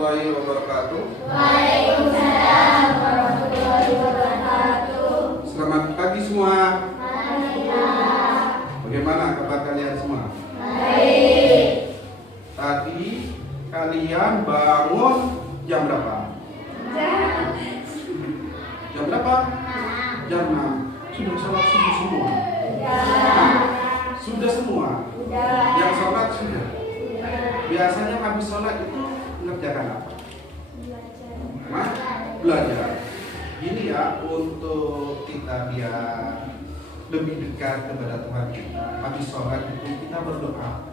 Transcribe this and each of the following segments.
warahmatullahi wabarakatuh. Waalaikumsalam warahmatullahi wabarakatuh. Selamat pagi semua. Bagaimana kabar kalian semua? Baik. Tadi kalian bangun jam berapa? Jam berapa? Jam 6. Sudah sholat subuh semua? Sudah semua? Yang sholat sudah? Biasanya habis sholat itu mengerjakan apa? Belajar. Ini ya, untuk kita biar lebih dekat kepada Tuhan kita. Habis sholat itu kita berdoa.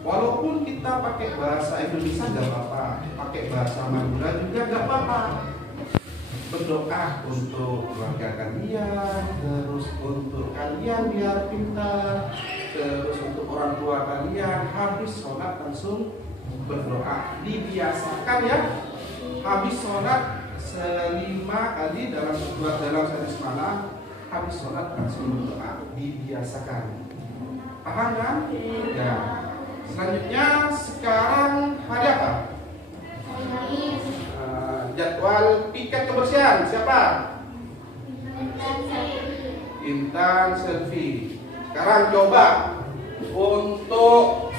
Walaupun kita pakai bahasa Indonesia gak apa-apa, pakai bahasa Madura juga gak apa-apa. Berdoa untuk keluarga kalian, terus untuk kalian biar pintar, terus untuk orang tua kalian. Habis sholat langsung berdoa. Dibiasakan ya, habis sholat 5 kali dalam sehari semalam, habis sholat langsung berdoa. Dibiasakan. Paham kan? Ya. Selanjutnya sekarang hari apa? Jadwal piket kebersihan siapa? Intan Selfie. Sekarang coba untuk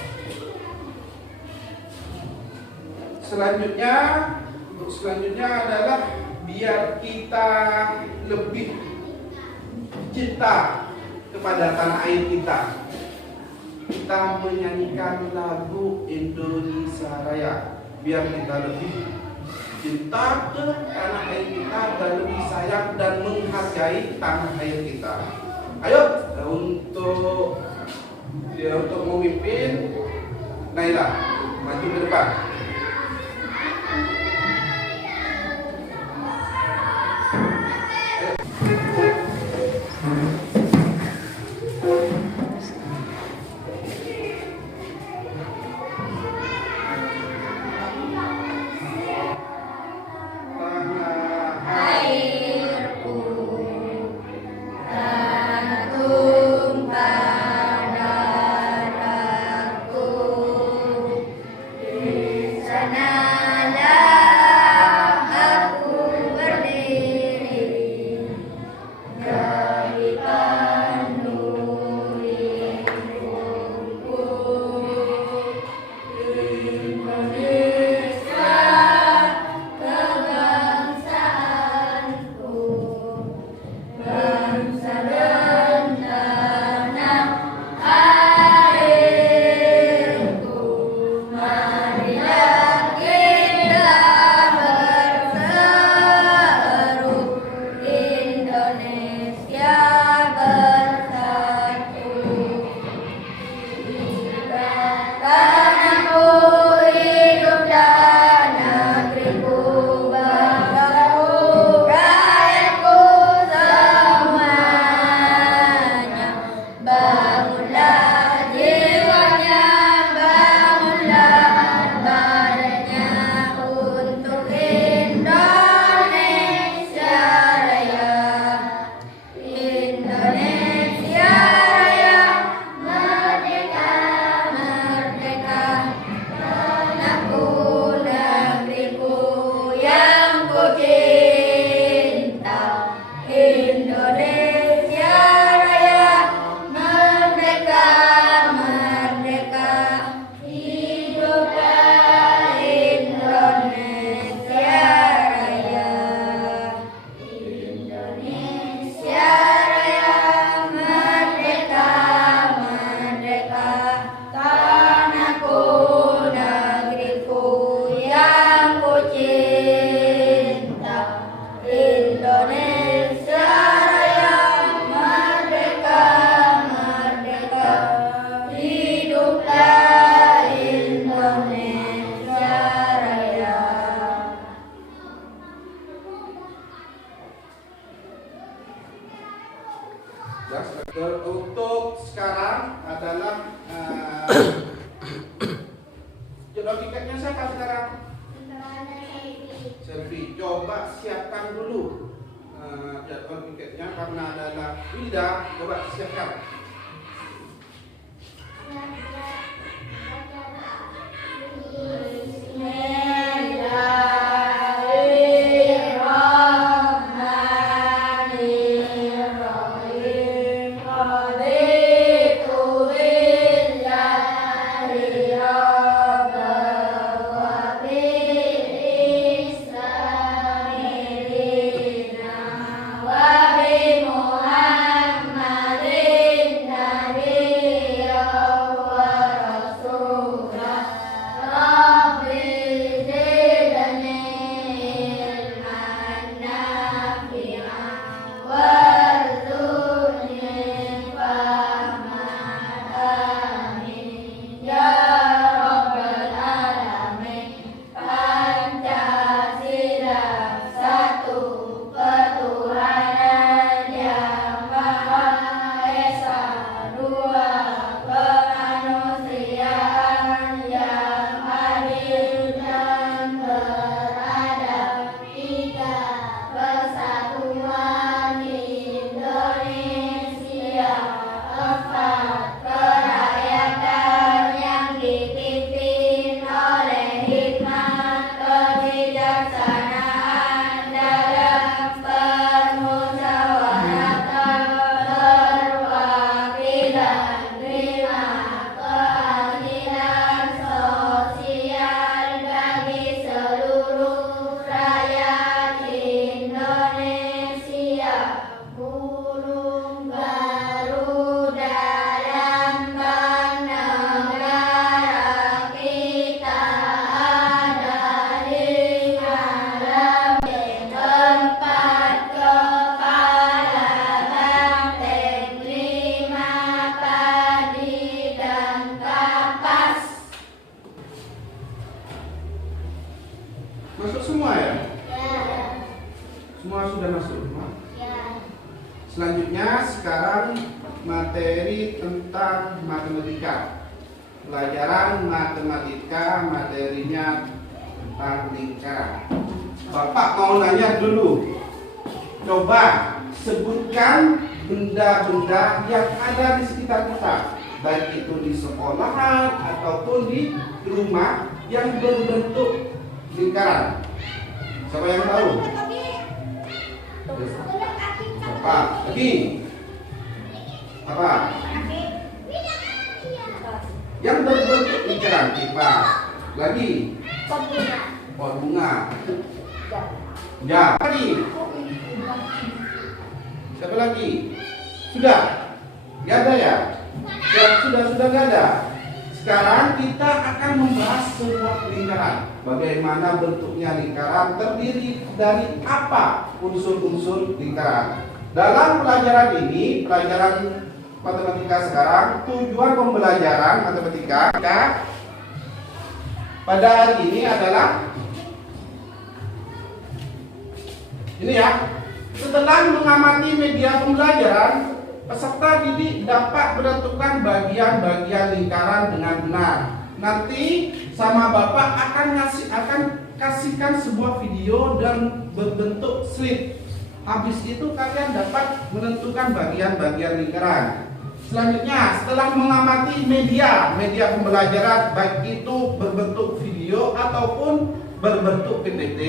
selanjutnya adalah biar kita lebih cinta kepada tanah air kita. Kita menyanyikan lagu Indonesia Raya biar kita lebih cinta ke tanah air kita dan lebih sayang dan menghargai tanah air kita. Ayo untuk memimpin, Naila maju ke depan. Untuk sekarang adalah jadwal tiketnya siapa sekarang? Selfie. Coba siapkan dulu jadwal tiketnya karena adalah Wilda. Coba siapkan. Bismillah. Masuk semua ya? Ya. Semua sudah masuk semua? Ya. Selanjutnya sekarang materi tentang matematika. Pelajaran matematika materinya tentang lingkaran. Bapak mau nanya dulu. Coba sebutkan benda-benda yang ada di sekitar kita, baik itu di sekolahan ataupun di rumah yang berbentuk lingkaran. Siapa yang tahu? Apa? Lagi? Apa? Yang berbentuk lingkaran, tiba. Lagi? Pot bunga. Ya. Lagi? Siapa lagi? Sudah? Gak ada ya? Sudah gak ada. Sekarang kita akan membahas sebuah lingkaran. Bagaimana bentuknya lingkaran, terdiri dari apa unsur-unsur lingkaran. Dalam pelajaran ini, pelajaran matematika sekarang, tujuan pembelajaran matematika pada hari ini adalah ini ya. Setelah mengamati media pembelajaran, peserta didik dapat menentukan bagian-bagian lingkaran dengan benar. Nanti sama Bapak akan kasihkan sebuah video dan berbentuk slide. Habis itu kalian dapat menentukan bagian-bagian lingkaran. Selanjutnya, setelah mengamati media pembelajaran, baik itu berbentuk video ataupun berbentuk PPT,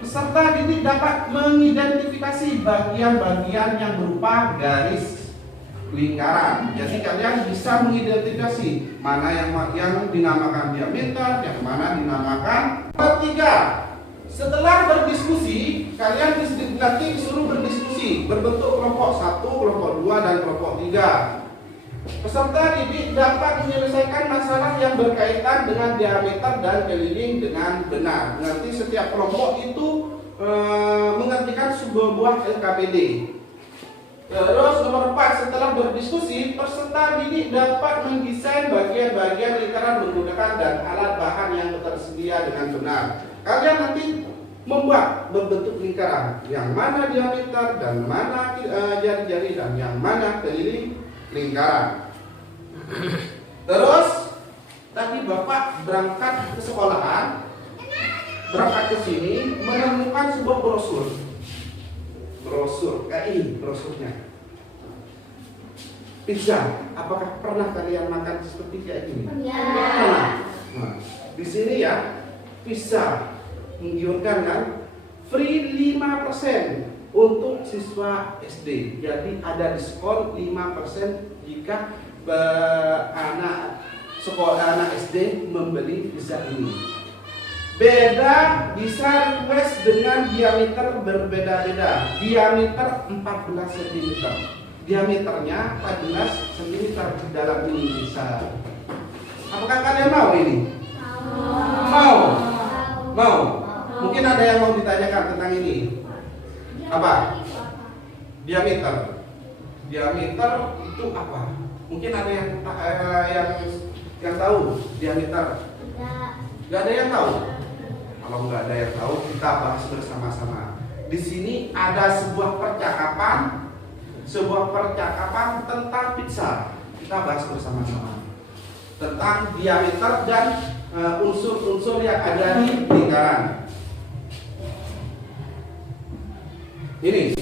peserta didik dapat mengidentifikasi bagian-bagian yang berupa garis lingkaran. Jadi kalian bisa mengidentifikasi mana yang dinamakan diameter, yang mana dinamakan. Ketiga, setelah berdiskusi, kalian nanti disuruh berdiskusi berbentuk kelompok 1, kelompok 2, dan kelompok 3. Peserta didik dapat menyelesaikan masalah yang berkaitan dengan diameter dan keliling dengan benar. Nanti setiap kelompok itu mengerjakan sebuah LKPD. Terus nomor 4, setelah berdiskusi, peserta didik dapat mendesain bagian-bagian lingkaran menggunakan dan alat bahan yang tersedia dengan benar. Kalian nanti membuat berbentuk lingkaran, yang mana diameter dan mana jari-jari dan yang mana keliling lingkaran. Terus tadi Bapak berangkat ke sekolahan, berangkat ke sini menemukan sebuah brosur kayak ini brosurnya. Pizza, apakah pernah kalian makan seperti kayak gini? Ya. Pernah. Nah, di sini ya, pizza menggiurkan kan? Free 5% untuk siswa SD. Jadi ada diskon 5% jika anak SD membeli pizza ini. Beda bisa request dengan diameter berbeda-beda. Diameter 14 cm. Diameternya 14 cm di dalam ini bisa. Apakah kalian mau ini? Mau. Mungkin ada yang mau ditanyakan tentang ini. Apa? Diameter. Diameter itu apa? Mungkin ada yang tahu diameter. Gak ada yang tahu. Kalau nggak ada yang tahu, kita bahas bersama-sama. Di sini ada sebuah percakapan tentang pizza. Kita bahas bersama-sama tentang diameter dan unsur-unsur yang ada di lingkaran. Ini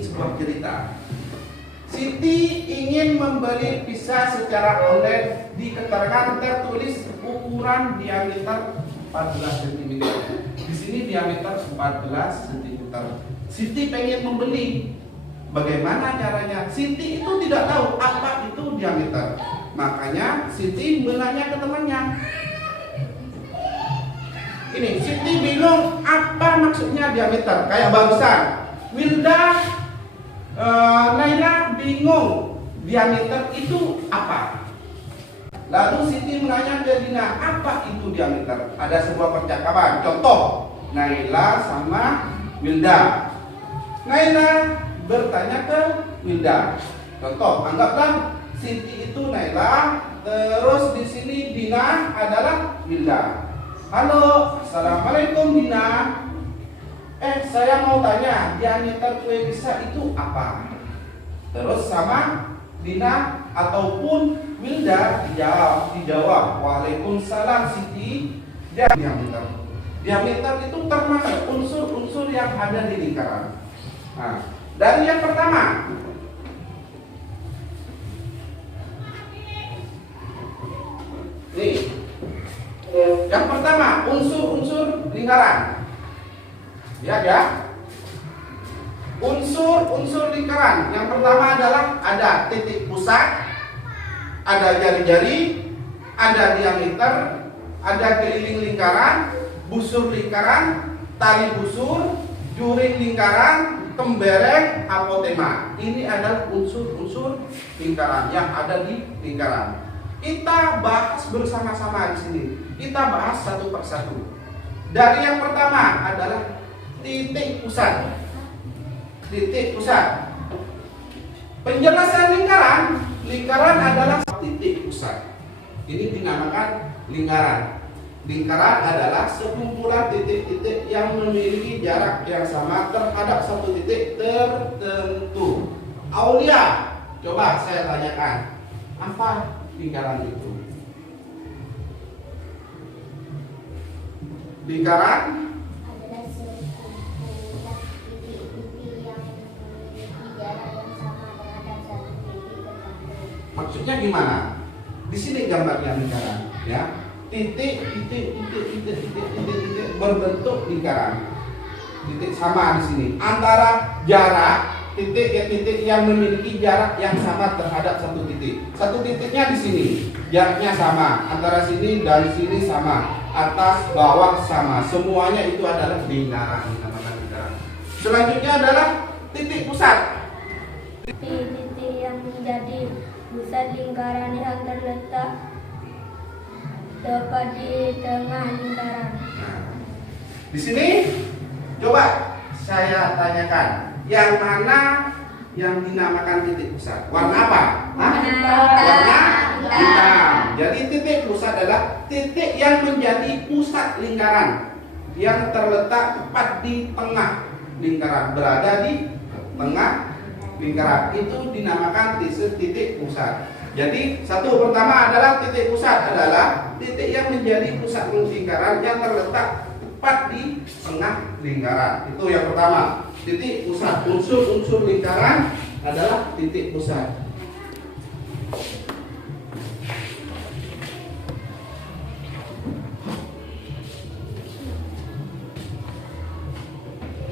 sebuah cerita. Siti ingin membeli pizza secara online. Di keterangan tertulis ukuran diameter 14 cm. Di sini diameter 14 cm. Siti pengen membeli. Bagaimana caranya? Siti itu tidak tahu apa itu diameter. Makanya Siti menanya ke temannya. Ini Siti bingung apa maksudnya diameter. Kayak barusan Wilda, Naila bingung diameter itu apa. Lalu Siti menanya ke Dina, apa itu diameter? Ada sebuah percakapan. Contoh, Naila sama Wilda. Naila bertanya ke Wilda. Contoh, anggaplah Siti itu Naila, terus di sini Dina adalah Wilda. Halo, Assalamualaikum Dina. Saya mau tanya, diameter kue pisang itu apa? Terus sama Dina ataupun Wilda dijawab Waalaikumsalam Siti. Diameter itu termasuk unsur-unsur yang ada di lingkaran. Nah, dari yang pertama, nih, yang pertama unsur-unsur lingkaran. Ya. Unsur-unsur lingkaran. Yang pertama adalah ada titik pusat, ada jari-jari, ada diameter, ada keliling lingkaran, busur lingkaran, tali busur, juring lingkaran, tembereng, apotema. Ini adalah unsur-unsur lingkaran yang ada di lingkaran. Kita bahas bersama-sama di sini. Kita bahas satu persatu. Dari yang pertama adalah titik pusat. Titik pusat. Penjelasan lingkaran. Lingkaran adalah titik pusat. Ini dinamakan lingkaran. Lingkaran adalah sekumpulan titik-titik yang memiliki jarak yang sama terhadap satu titik tertentu. Aulia, coba saya tanyakan, apa lingkaran itu? Lingkaran adalah sekumpulan titik-titik yang memiliki jarak yang sama terhadap satu titik tertentu. maksudnya gimana? Di sini gambarnya lingkaran, ya. Titik berbentuk lingkaran. Titik sama di sini. Antara jarak titik yang memiliki jarak yang sama terhadap satu titik. Satu titiknya di sini, jaraknya sama. Antara sini dan sini sama. Atas, bawah sama. Semuanya itu adalah lingkaran. Dinamakan lingkaran. Selanjutnya adalah titik pusat. Titik yang menjadi pusat lingkaran yang terletak tepat di tengah lingkaran. Nah, di sini coba saya tanyakan, yang mana yang dinamakan titik pusat? Warna apa? Warna hitam. Jadi titik pusat adalah titik yang menjadi pusat lingkaran yang terletak tepat di tengah lingkaran, berada di tengah lingkaran. Itu dinamakan titik pusat. Jadi satu pertama adalah titik pusat adalah titik yang menjadi pusat lingkaran yang terletak tepat di tengah lingkaran. Itu yang pertama. Titik pusat, unsur-unsur lingkaran adalah titik pusat.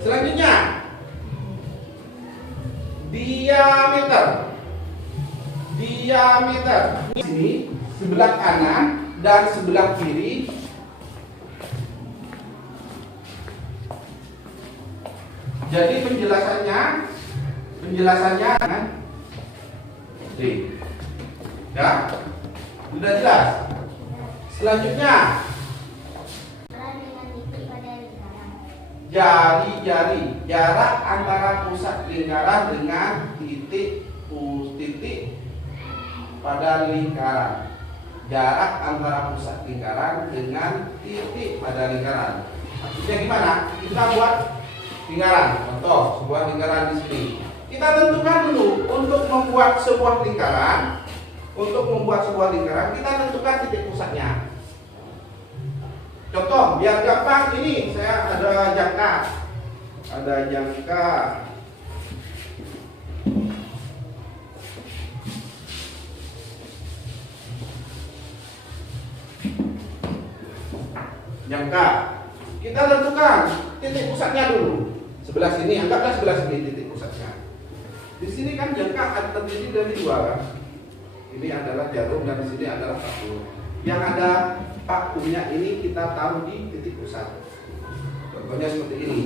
Selanjutnya diameter. Di sini sebelah kanan dan sebelah kiri jadi penjelasannya kan ya sudah jelas. Selanjutnya Dengan titik pada lingkaran. jari-jari, jarak antara pusat lingkaran dengan titik pada lingkaran. Jarak antara pusat lingkaran dengan titik pada lingkaran. Maksudnya gimana? Kita buat lingkaran. Contoh, sebuah lingkaran di sini. Kita tentukan dulu untuk membuat sebuah lingkaran. Untuk membuat sebuah lingkaran, kita tentukan titik pusatnya. Contoh, biar gampang ini saya ada jangka. Ada jangka. Jangka. Kita tentukan titik pusatnya dulu. Sebelah sini, anggaplah sebelah sini titik pusatnya. Di sini kan jangka terdiri dari dua kan. Ini adalah jarum dan di sini adalah paku. Yang ada pakunya ini kita taruh di titik pusat. Contohnya seperti ini.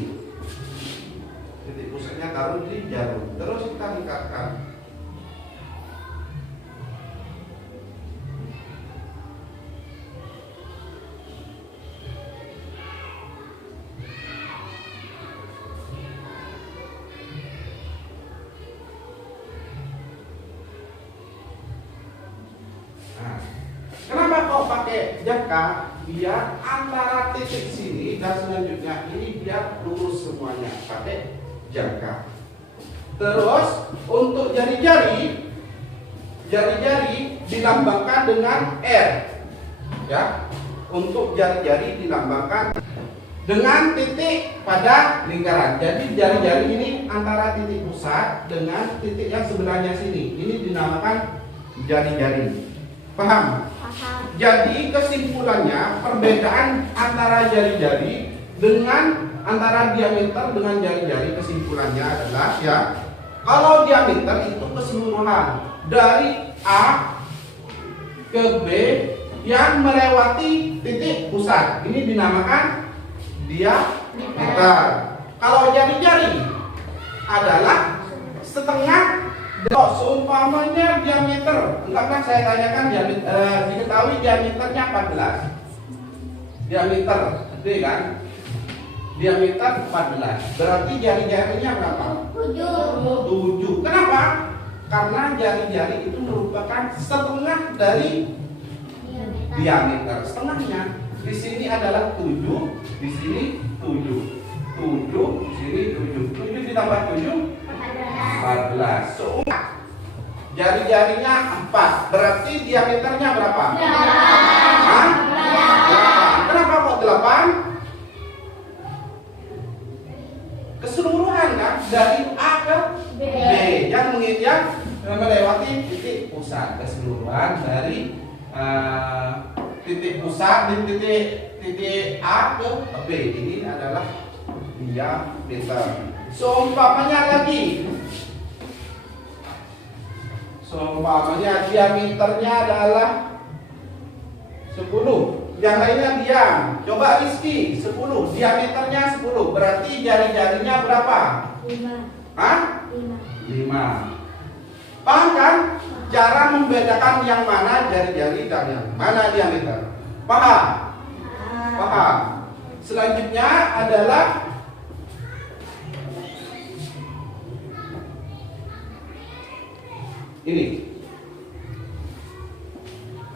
Titik pusatnya taruh di jarum. Terus kita lingkarkan. Kenapa kok pakai jangka? Biar antara titik sini dan selanjutnya ini biar lurus semuanya pakai jangka. Terus untuk jari-jari dilambangkan dengan R, ya. Untuk jari-jari dilambangkan dengan titik pada lingkaran. Jadi jari-jari ini antara titik pusat dengan titik yang sebelahnya sini. Ini dinamakan jari-jari. Paham? Paham. Jadi kesimpulannya perbedaan antara jari-jari dengan antara diameter dengan jari-jari, kesimpulannya adalah ya, kalau diameter itu keseluruhan dari A ke B yang melewati titik pusat. Ini dinamakan diameter. Kalau jari-jari adalah setengah. Seumpamanya diameter, enggaklah saya tanyakan diketahui diameternya 14. Diameter, gede kan? Diameter 14. Berarti jari-jarinya berapa? 7. Kenapa? Karena jari-jari itu merupakan setengah dari diameter. Setengahnya di sini adalah 7, di sini 7. 7, di sini 7. 7 ditambah 7 14. So, jari-jarinya 4. Berarti diameternya berapa? 8. Kenapa kok 8? Keseluruhan kan dari A ke B yang melewati titik pusat. Keseluruhan dari titik pusat di titik A ke B. Ini adalah diameter. Seumpamanya diameternya adalah 10. Yang lainnya diam. Coba Rizky, 10. Diameternya 10. Berarti jari-jarinya berapa? 5. Hah? 5. Paham kan? Cara membedakan yang mana jari-jari dan yang mana diameter. Paham? Paham. Selanjutnya adalah ini,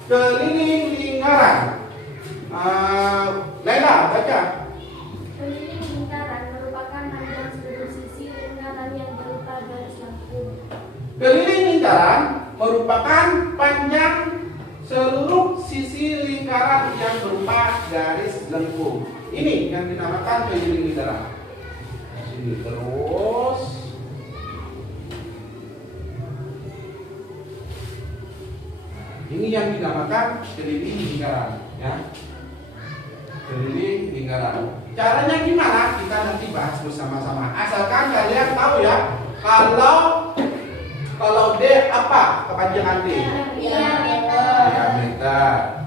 keliling lingkaran. Laila baca. Keliling lingkaran merupakan panjang seluruh sisi lingkaran yang berupa garis lengkung. Keliling lingkaran merupakan panjang seluruh sisi lingkaran yang berupa garis lengkung. Ini yang dinamakan keliling lingkaran. Ini terus. Ini yang dinamakan keliling lingkaran, ya. Keliling lingkaran. Caranya gimana? Kita nanti bahas bersama-sama. Asalkan kalian tahu ya, kalau D apa kepanjangan D? Diameter.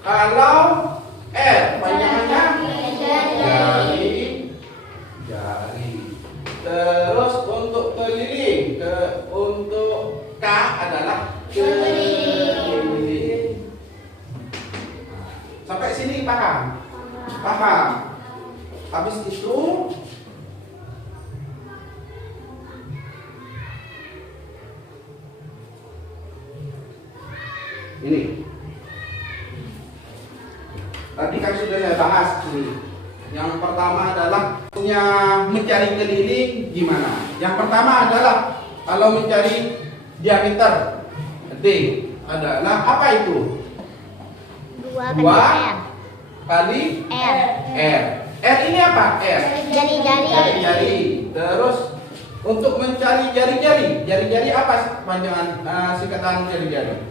Kalau R panjangannya jari. Terus untuk keliling, untuk K adalah keliling. Sampai sini paham? Paham. Habis itu ini. Tadi kan sudah saya bahas ini. Yang pertama adalah mencari keliling gimana? Yang pertama adalah kalau mencari diameter D adalah apa itu? 2 kali R. R ini apa? R. Jari-jari. Terus untuk mencari jari-jari apa panjangan singkatan jari-jari?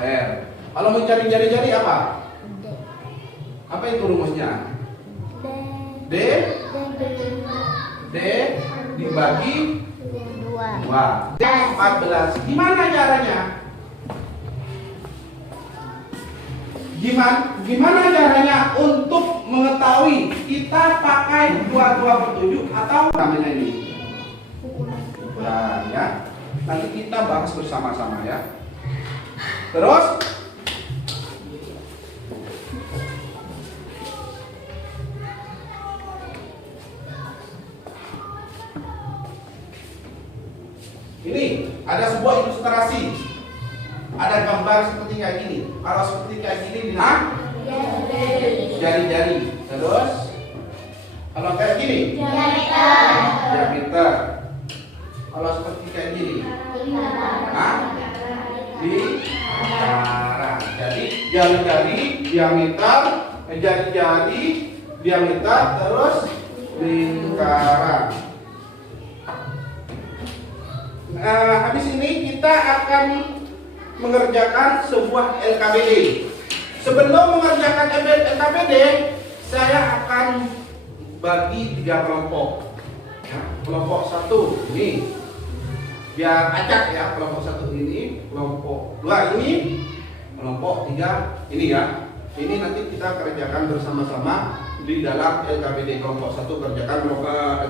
R. Kalau mencari jari-jari apa? Apa itu rumusnya? D dibagi 2. 14. Gimana caranya? Gimana caranya untuk mengetahui kita pakai 22/7 atau namanya ini? Ukuran, ya. Nanti kita bahas bersama-sama ya. Terus ini ada sebuah ilustrasi, ada gambar seperti kayak gini. Kalau seperti kayak gini jari-jari. Terus kalau kayak gini diameter. Kalau seperti kayak gini lingkaran. Jadi jari-jari diameter, jari-jari diameter, terus lingkaran. Habis ini kita akan mengerjakan sebuah LKPD. Sebelum mengerjakan LKPD, saya akan bagi 3 kelompok. Ya, kelompok 1 ini biar acak ya, kelompok 1 ini, kelompok 2 ini, kelompok 3 ini ya. Ini nanti kita kerjakan bersama-sama di dalam LKPD. Kelompok 1 kerjakan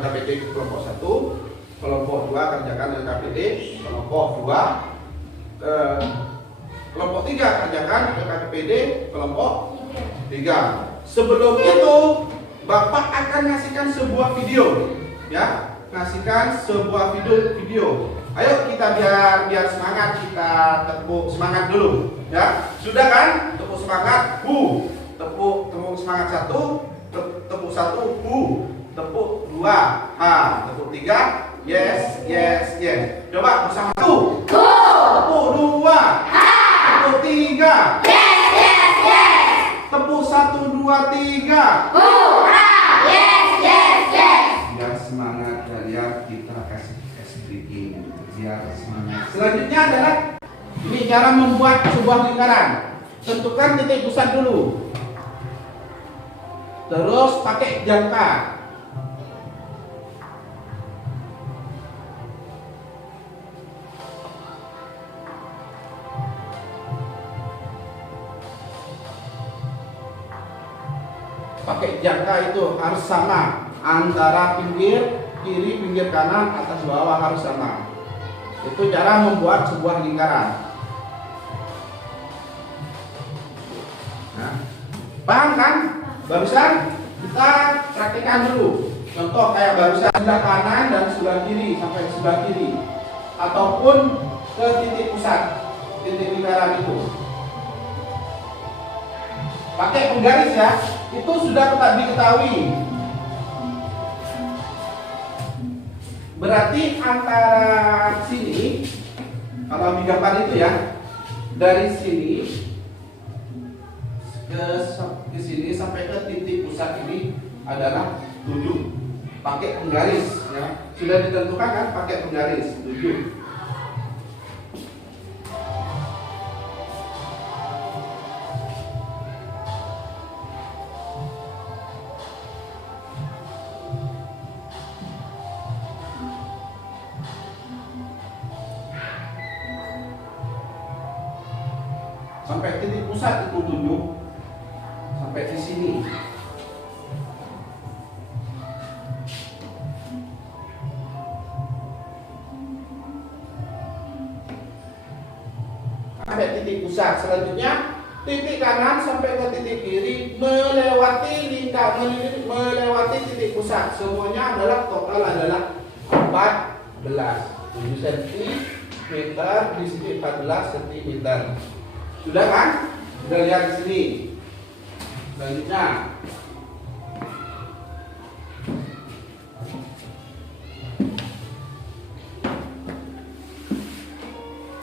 LKPD kelompok 1, kelompok 2 kerjakan LKPD kelompok 2, kelompok 3 kerjakan LKPD kelompok 3. Sebelum itu Bapak akan ngasihkan sebuah video ya, ngasihkan sebuah video. Ayo kita biar semangat, kita tepuk semangat dulu ya. Sudah kan? Tepuk semangat, tepuk semangat 1, tepuk 1, tepuk 2, tepuk 3, yes. Coba bersama 1, tepuk 2, tepuk 3, tepuk 1, 2, 3, biar semangat ya, kita kasih bikin biar semangat. Selanjutnya adalah ini cara membuat sebuah lingkaran. Tentukan titik pusat dulu, terus pakai jangka. Pakai jangka itu harus sama antara pinggir kiri, pinggir kanan, atas bawah harus sama. Itu cara membuat sebuah lingkaran. Nah, paham kan? Barusan kita praktekkan dulu. Contoh kayak barusan sebelah kanan dan sebelah kiri sampai sebelah kiri, ataupun ke titik pusat, titik lingkaran itu. Pakai penggaris ya, itu sudah diketahui. Berarti antara sini, kalau di gambar itu ya, dari sini ke sini sampai ke titik pusat ini adalah 7. Pakai penggaris ya, sudah ditentukan kan? Pakai penggaris 7. Sampai titik pusat itu 7, sampai di sini. Sampai titik pusat. Selanjutnya titik kanan sampai ke titik kiri melewati melewati titik pusat. Semuanya adalah total adalah 14. 7 cm di sini 14 cm. Sudah kan? Sudah lihat di sini. Selanjutnya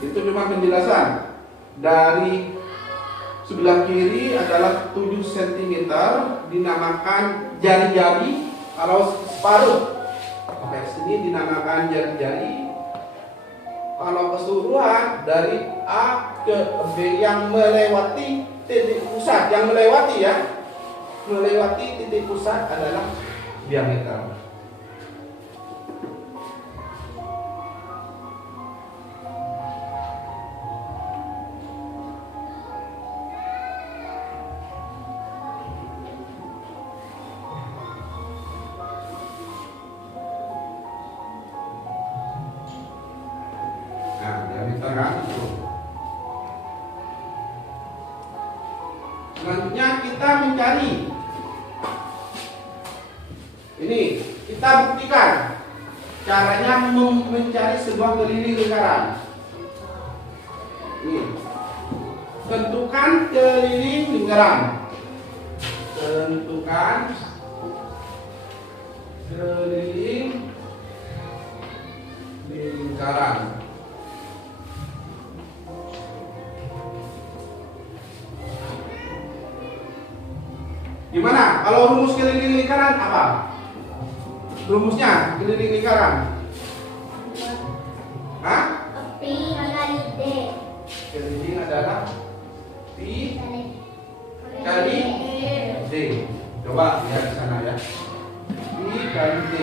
itu cuma penjelasan. Dari sebelah kiri adalah 7 cm, dinamakan jari-jari. Kalau separuh sampai sini dinamakan jari-jari. Kalau keseluruhan dari A ke B yang melewati titik pusat, yang melewati titik pusat adalah diameter. Selanjutnya kita mencari. Ini kita buktikan caranya mencari sebuah keliling lingkaran. Ini tentukan keliling lingkaran. Tentukan keliling lingkaran. Gimana? Kalau rumus keliling lingkaran apa? Rumusnya keliling lingkaran. Hah? Pi kali D. Keliling adalah pi kali D. Coba lihat di sana ya. Pi kali D.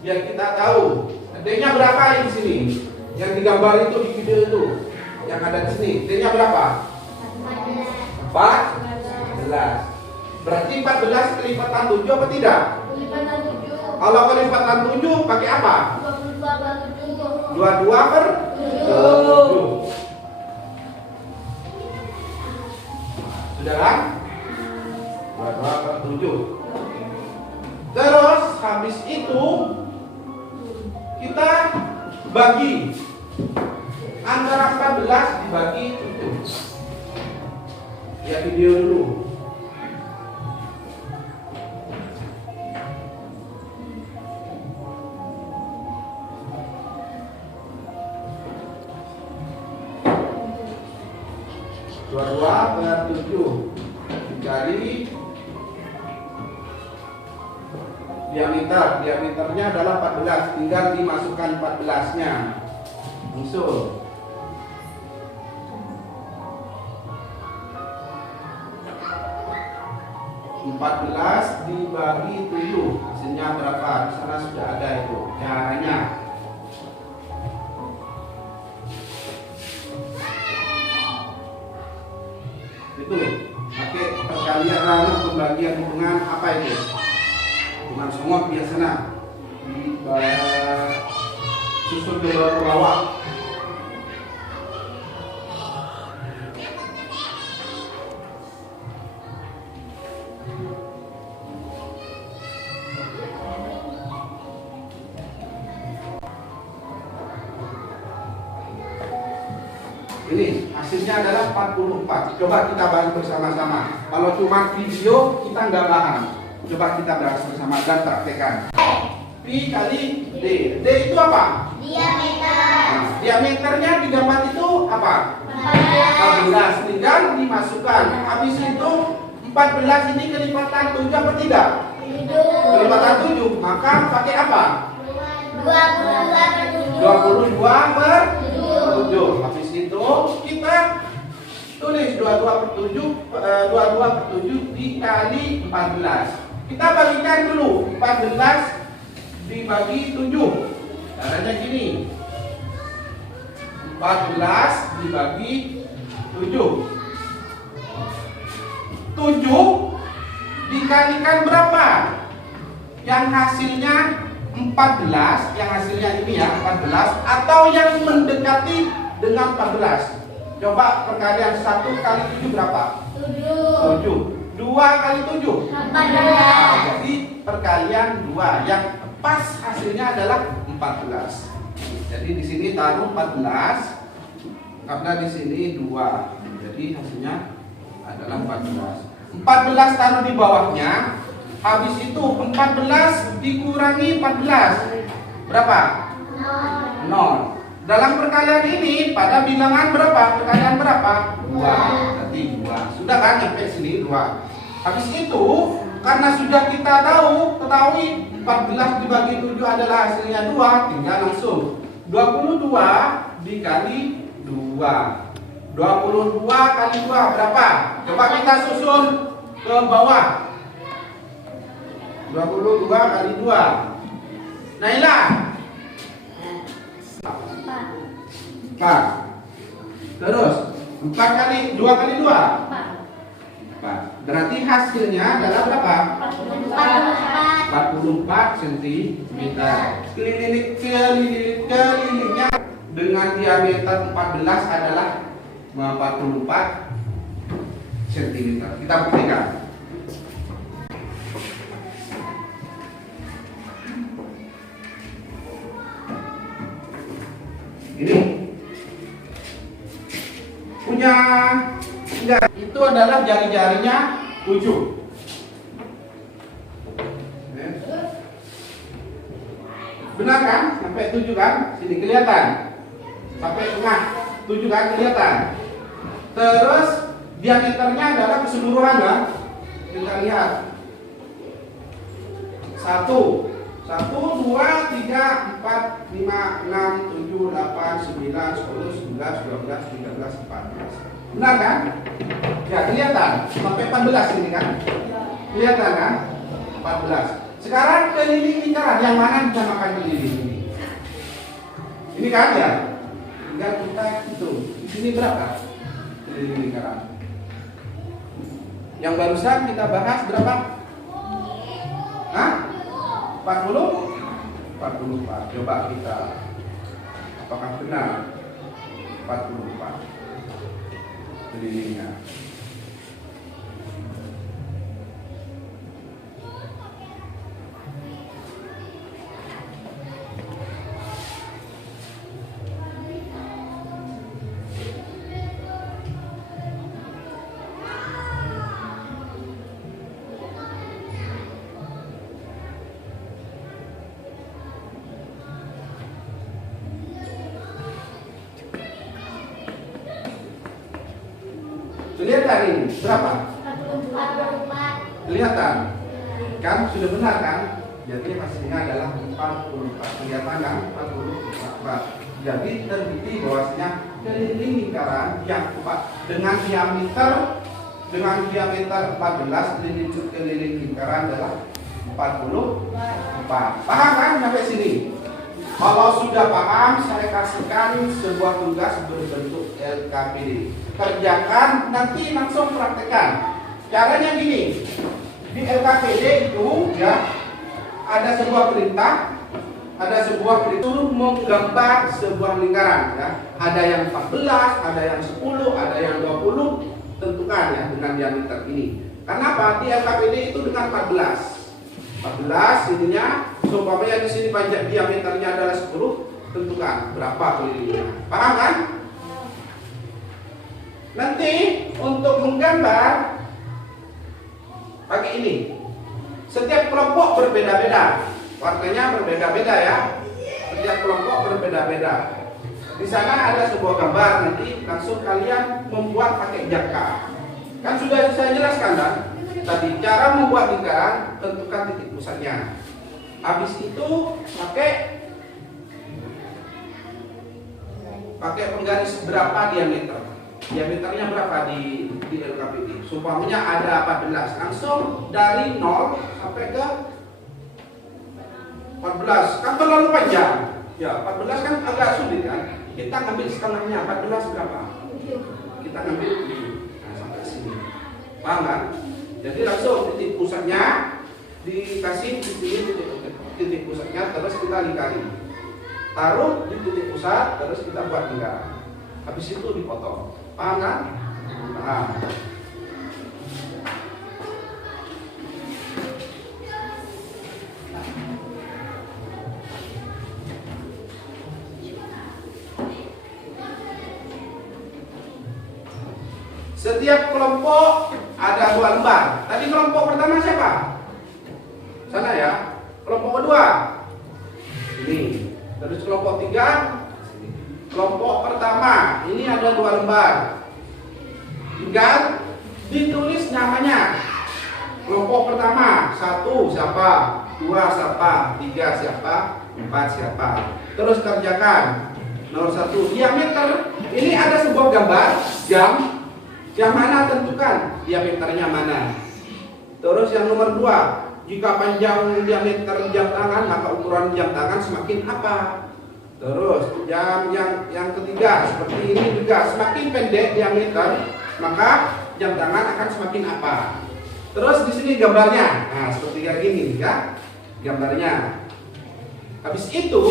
Biar kita tahu D-nya berapa di sini. Yang digambar itu di video itu. Yang ada di sini. D-nya berapa? 14. Berarti 14 kelipatan 7 apa tidak? Kelipatan 7. Kalau kelipatan 7 pakai apa? 22 bagi 7. 22 per 7. Sudah kan? 22 per 7. Terus habis itu kita bagi antara 14 dibagi 7. Ya video dulu. Dua per 7 dikali diameternya adalah 14, tinggal dimasukkan 14-nya langsung. 14 dibagi 7 hasilnya berapa? Di sana sudah ada itu caranya. Itu pakai perkalian pembagian hitungan apa itu? Hitungan songok biasanya susun ke bawah. Ini hasilnya adalah 44. Coba kita bahas bersama-sama. Kalau cuma video kita nggak paham. Coba kita bahas bersama dan praktekkan. Pi kali D. D itu apa? Diameter. Nah, diameternya di gambar itu apa? 14. Tinggal dimasukkan. Habis itu 14 ini kelipatan 7 apa tidak? 7. Kelipatan 7. Maka pakai apa? 22 per 7. 22 per 7. 7. Habis itu kita tulis 22 per 7 dikali 14. Kita bagikan dulu 14 dibagi 7. Caranya gini. 14 dibagi 7. 7 dikalikan berapa? Yang hasilnya 14, yang hasilnya ini ya 14, atau yang mendekati dengan 14. Coba perkalian 1 kali 7 berapa? 7. 2 kali 7 14. jadi perkalian 2 yang pas hasilnya adalah 14. Jadi di sini taruh 14 karena di sini 2. Jadi hasilnya adalah 14. 14 taruh di bawahnya. Habis itu 14 dikurangi 14. Berapa? 0. Dalam perkalian ini pada bilangan berapa? Perkalian berapa? 2. Berarti 2. Sudah kan sampai sini 2. Habis itu karena sudah kita ketahui 14 dibagi 7 adalah hasilnya 2, tinggal langsung 22 dikali 2. 22 kali 2 berapa? Coba kita susun ke bawah. 22 kali 2. Naila. 4. Terus 4 kali 2 kali 2. 4. Berarti hasilnya adalah berapa? 44 cm. Kelilingnya dengan diameter 14 adalah 44 cm. Kita buktikan. Ini punya enggak itu adalah jari-jarinya 7. Benar kan? Sampai 7 kan? Sini kelihatan. Sampai tengah 7 kan kelihatan. Terus diameternya adalah keseluruhan kan? Kita lihat. 1, 2, 3, 4, 5, 6, 7, 8, 9, 10, 11, 12, 13, 14. Benar kan? Ya kelihatan. Sampai 14 ini kan? Kelihatan kan? 14. Sekarang keliling lingkaran yang mana dinamakan keliling ini? Ini kan ya? Tinggal kita hitung. Di sini berapa keliling lingkaran? Yang barusan kita bahas berapa? Hah? 40? 44. Coba kita, apakah benar 44 kelilingnya? Kelihatan ini berapa? 44. Kelihatan kan? Sudah benar kan? Jadi hasilnya adalah 44. Kelihatan kan? 44. Jadi terbukti bahwasanya keliling lingkaran yang 4 dengan diameter 14, keliling lingkaran adalah 44. Paham kan sampai sini? Kalau sudah paham, saya kasihkan sebuah tugas berbentuk LKPD. Kerjakan, nanti langsung praktekkan. Caranya gini, di LKPD itu ya ada sebuah perintah, suruh menggambar sebuah lingkaran ya. Ada yang 14, ada yang 10, ada yang 20, tentukan ya dengan diameter ini. Kenapa? Di LKPD itu dengan 14 ininya, seumpamanya di sini panjang diameternya adalah 10, tentukan berapa kelilingnya. Paham kan? Nanti untuk menggambar pakai ini. Setiap kelompok berbeda-beda, warnanya berbeda-beda ya. Setiap kelompok berbeda-beda. Di sana ada sebuah gambar, nanti langsung kalian membuat pakai jangka. Kan sudah saya jelaskan kan? Tadi cara membuat lingkaran, tentukan titik pusatnya. Habis itu pakai penggaris berapa diameter. Diameternya berapa di LKPD. Sumpahnya ada 14, langsung dari 0 sampai ke 14. Kan terlalu panjang. Ya, 14 kan agak sulit kan. Kita ngambil setengahnya, 14 berapa? Kita ngambil 7. Nah, sampai sini. Paham kan? Jadi langsung titik pusatnya dikasih di sini titik pusatnya, terus kita lingkari. Taruh di titik pusat, terus kita buat lingkaran. Habis itu dipotong. Paham kan? Paham. Setiap kelompok ada 2 lembar. Tadi kelompok pertama siapa? Sana ya. Kelompok kedua ini. Terus kelompok 3. Kelompok pertama ini ada 2 lembar. Tinggal ditulis namanya. Kelompok pertama 1 siapa, 2 siapa, 3 siapa, 4 siapa. Terus kerjakan. Nomor 1 diameter. Ini ada sebuah gambar jam. Yang mana tentukan diameternya mana. Terus yang nomor 2, jika panjang diameter jam tangan, maka ukuran jam tangan semakin apa. Terus yang ketiga seperti ini juga, semakin pendek diameter, maka jam tangan akan semakin apa. Terus di sini gambarnya, nah seperti kayak gini ya, gambarnya. Habis itu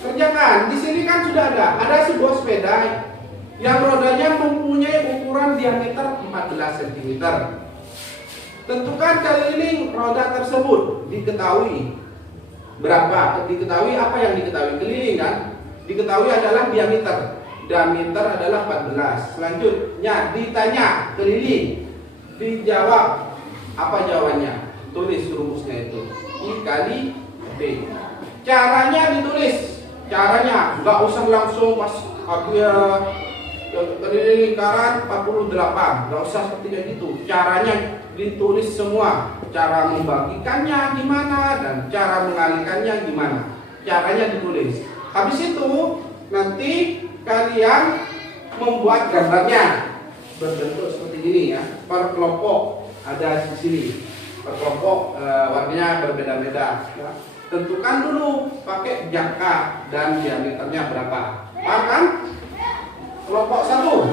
kerjakan. Di sini kan sudah ada sebuah sepeda yang rodanya mempunyai ukuran diameter 14 cm. Tentukan keliling roda tersebut, diketahui berapa, diketahui apa yang diketahui, keliling kan, diketahui adalah diameter adalah 14. Selanjutnya ditanya keliling, dijawab. Apa jawabannya? Tulis rumusnya itu I kali B. Caranya ditulis. Caranya nggak usah langsung pas aku ya keliling lingkaran 48, nggak usah seperti kayak gitu. Caranya ditulis semua. Cara membagikannya gimana dan cara mengalihkannya gimana. Caranya ditulis. Habis itu nanti kalian membuat gambarnya berbentuk seperti ini ya. Per kelompok ada di sini. Per kelompok warnanya berbeda-beda. Ya. Tentukan dulu pakai jangka dan diameternya berapa. Makan kelompok 1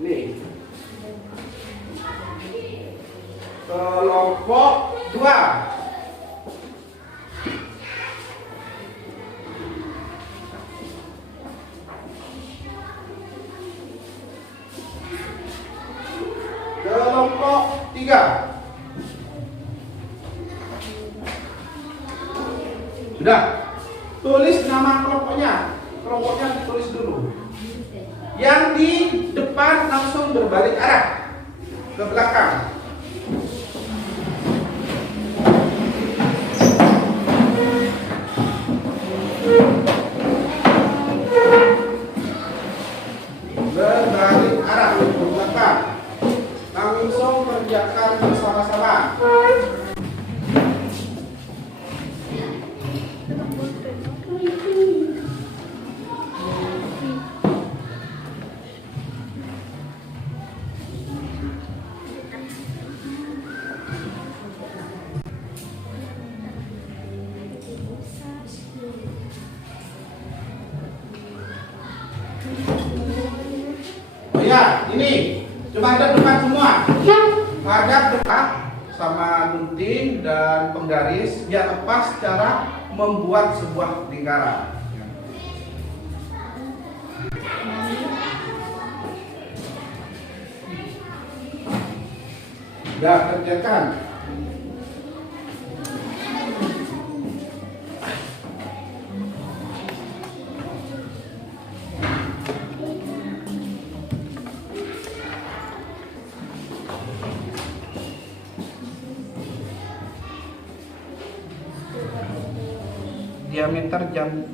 ini, kelompok 2 kelompok 3. Sudah, tulis nama kelompoknya. Kelompoknya ditulis dulu. Yang di depan langsung berbalik arah ke belakang. Berbalik arah ke belakang. Langsung kerjakan bersama-sama. Oh ya, ini coba hadap depan semua. Hadap depan sama gunting dan penggaris biar lepas cara membuat sebuah lingkaran. Sudah kerjakan. Diameter jam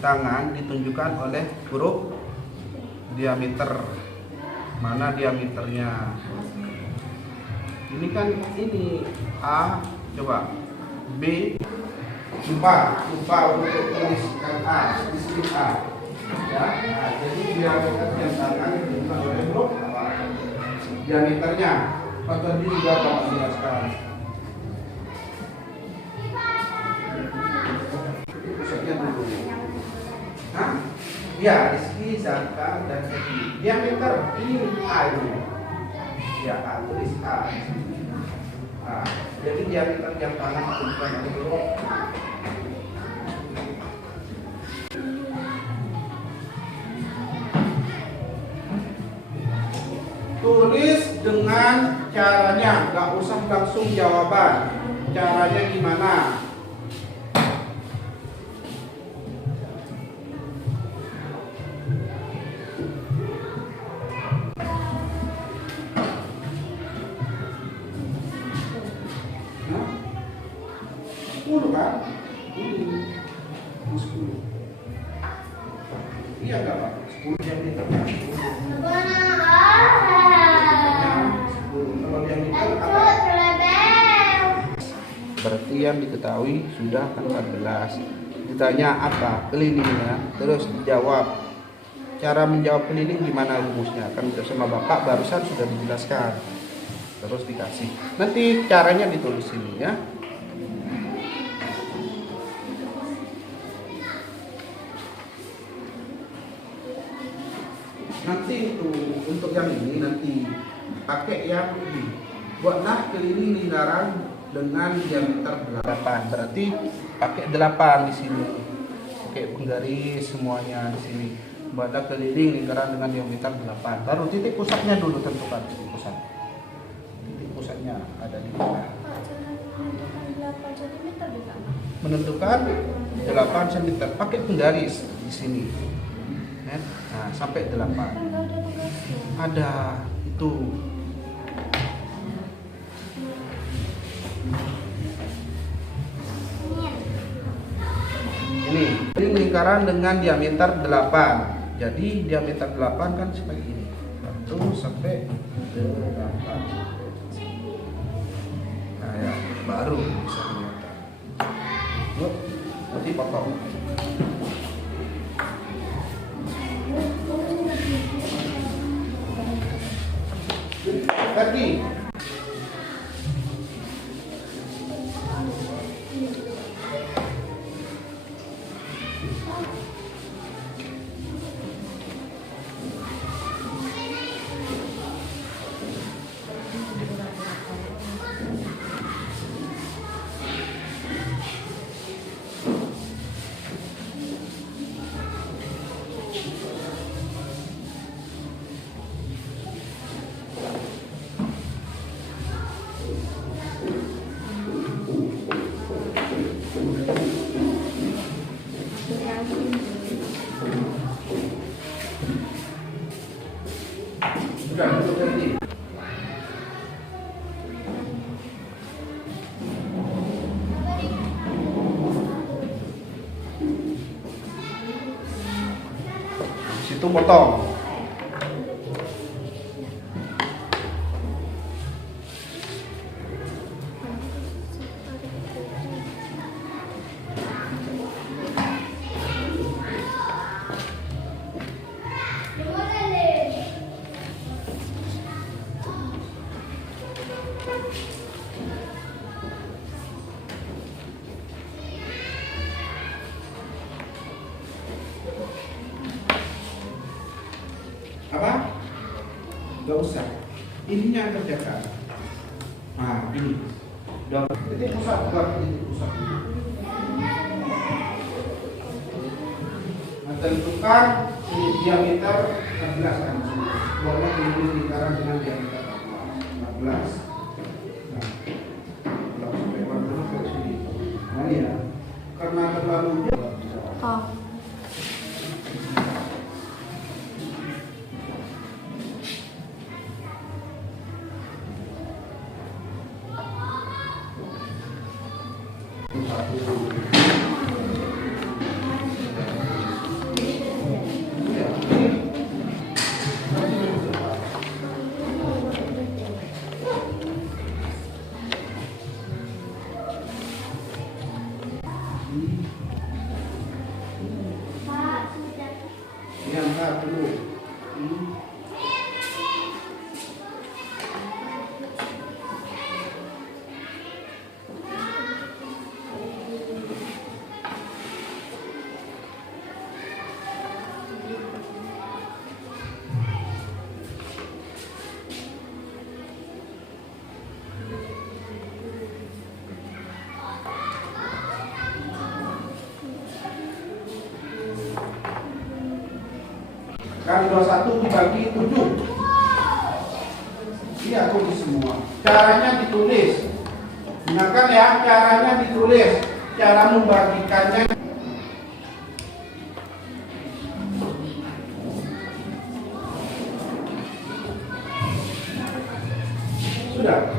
tangan ditunjukkan oleh huruf diameter. Mana diameternya? Ini kan ini A, coba B. Lupa untuk tuliskan A, di sini A. Ya, nah, jadi diameter jam tangan ditunjukkan oleh huruf apa? Diameternya. Tadi juga Bapak jelaskan. Hah? Ya, di sini zangka dan segi. Diameter ini A ini. Ya, A tulis A. Nah, jadi diameter jam tangan bukan dulu. Tulis dengan caranya, nggak usah langsung jawaban. Caranya gimana? Kan? Ini 10. Iya enggak Pak? 10 diameter. 10. Kalau diameter apa? Berarti yang diketahui sudah 14. Ditanya apa? Kelilingnya. Terus dijawab. Cara menjawab keliling gimana rumusnya? Kan sama Bapak barusan sudah dijelaskan. Terus dikasih. Nanti caranya ditulis ini ya. Nanti itu untuk yang ini nanti pakai yang ini. Buatlah keliling lingkaran dengan diameter 8. Berarti pakai 8 di sini. Pakai penggaris semuanya di sini. Buatlah keliling lingkaran dengan diameter 8. Baru titik pusatnya dulu tentukan titik pusat. Titik pusatnya ada di mana? Menentukan 8 cm. Pakai penggaris di sini. Nah, sampai 8. Ada itu lingkaran dengan diameter 8. Jadi diameter 8 kan seperti ini. 1 sampai 8. Nah ya, baru bisa kelihatan. Yuk, nanti potong. Tadi sudah cukup tadi. Situ potong. Apa? Gak usah. Ininya kerjakan. Nah, ini. Udah. Titik pusat, titik pusat. Nah, tentukan diameter 16 kan. Boleh ini lingkaran dengan diameter 14. Nah, kalau sampai 14 ke sini. Nah, ya. Karena terlalu jauh. Oh. Diangkat dulu. Kali 21 dibagi 7. Iya, tulis semua. Caranya ditulis. Gunakan ya, caranya ditulis. Cara membagikannya. Sudah.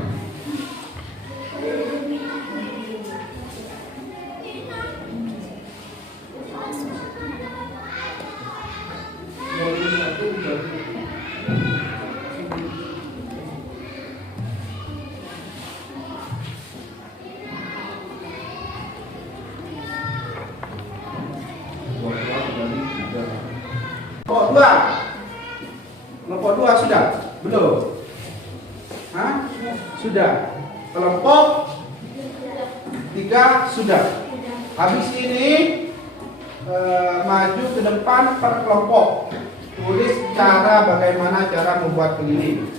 Kelompok 2 sudah? Belum? Hah? Sudah. Kelompok 3 sudah. Habis ini maju ke depan per kelompok. Tulis cara bagaimana cara membuat keliling.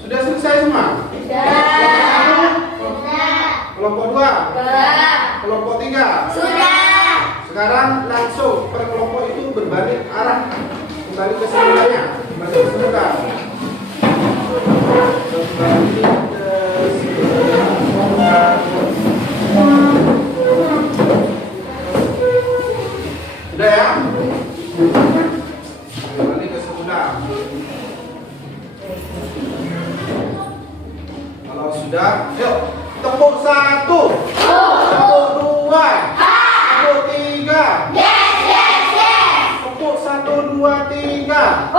Sudah selesai semua? Sudah. Kelompok 2? Sudah. Kelompok 3? Sudah. Sekarang langsung per kelompok itu berbalik arah, kembali ke semulanya, kembali ke semula. Kembali ke semula. Sudah Sudah? Yuk, tepuk 1, tepuk 2, tepuk 3. Tepuk 1, 2, 3.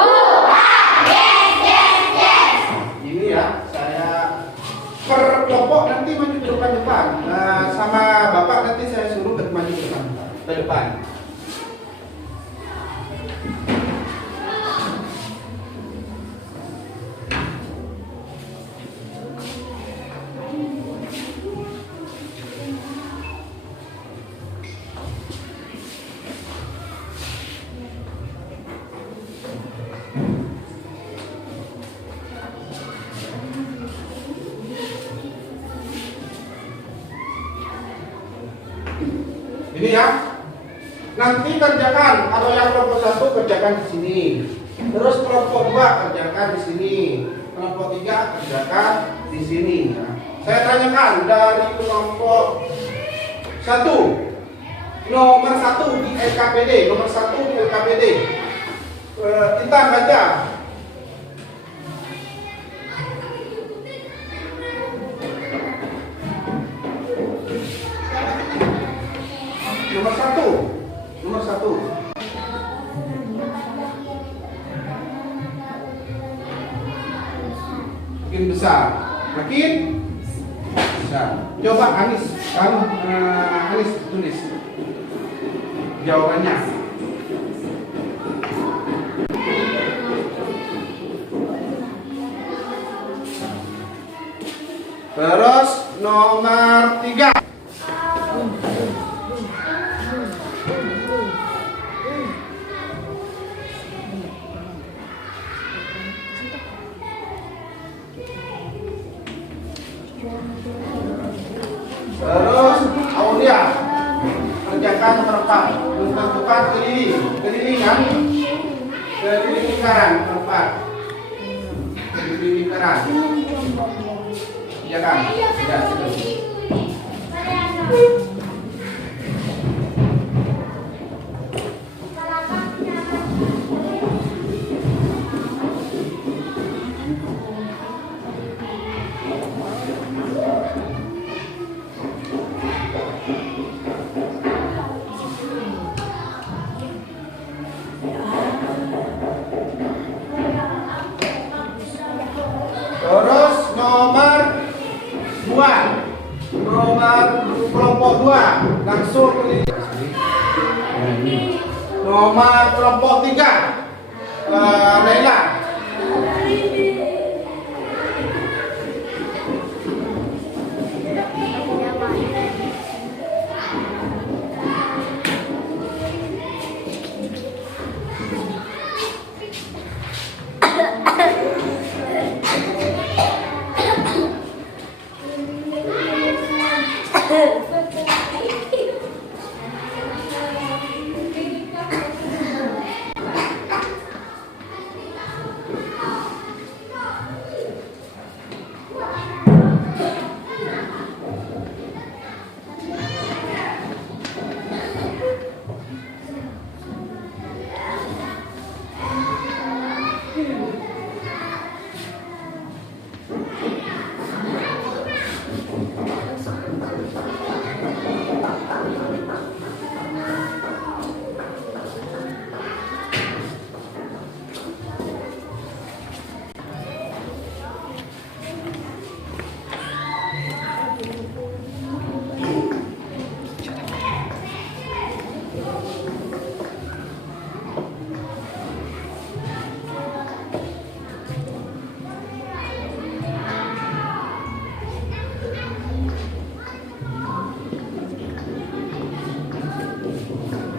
Ini ya, saya per kelompok nanti maju ke depan. Sama Bapak nanti saya suruh maju ke depan. Ini ya. Nanti kerjakan, kalau yang kelompok 1 kerjakan di sini. Terus kelompok 2 kerjakan di sini. Kelompok 3 kerjakan di sini. Nah, saya tanyakan dari kelompok 1. Nomor 1 di LKPD, nomor 1 di LKPD. Kita baca. Nomor 1. Makin besar. Makin besar. Coba Anis, Anis tulis jawabannya. Terus nomor 3. Terus Aulia kerjakan nomor 4. Tentukan kelilingan keliling lingkaran nomor 4. Keliling lingkaran. Iya kan? Tidak situ. Terus nomor 2. Nomor kelompok 2 langsung ke nomor kelompok 3 Laila.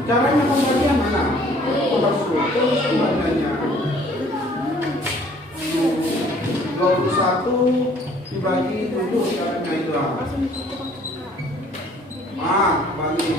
Caranya pembagian mana? Nomor 10 pembagiannya 21 dibagi 7 caranya itu. Bagi.